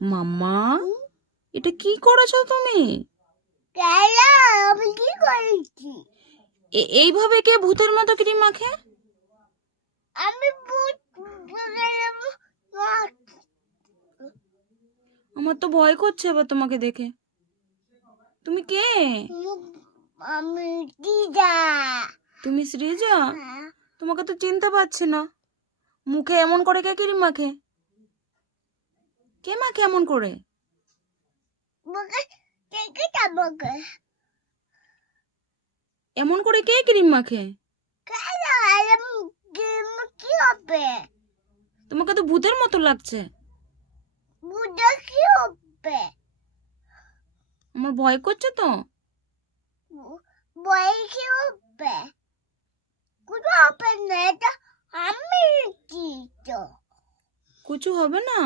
মাম্মা, এটা কি করেছো তুমি? আমি কি করেছি? এইভাবে কে ভূতের মতো ক্রিম মাখে? আমি ভূত আমার তো ভয় করছে এবার তোমাকে দেখে। তুমি কে? আমি দিদা। তুমি সৃজা? তোমাকে তো চিনতে পারছি না। মুখে এমন করে কে ক্রিম মাখে? কে মাখে এমন করে? মুখে থেকে তাবকে এমন করে কে ক্রিম মাখে? কেন আলম কি হবে? তোমাকে তো ভূতের মতো লাগছে। বুঝা কি হবে? আমার ভয় করছে তো। বই কি হবে? কোনো হবে না, এটা আমি দিত। কিছু হবে না।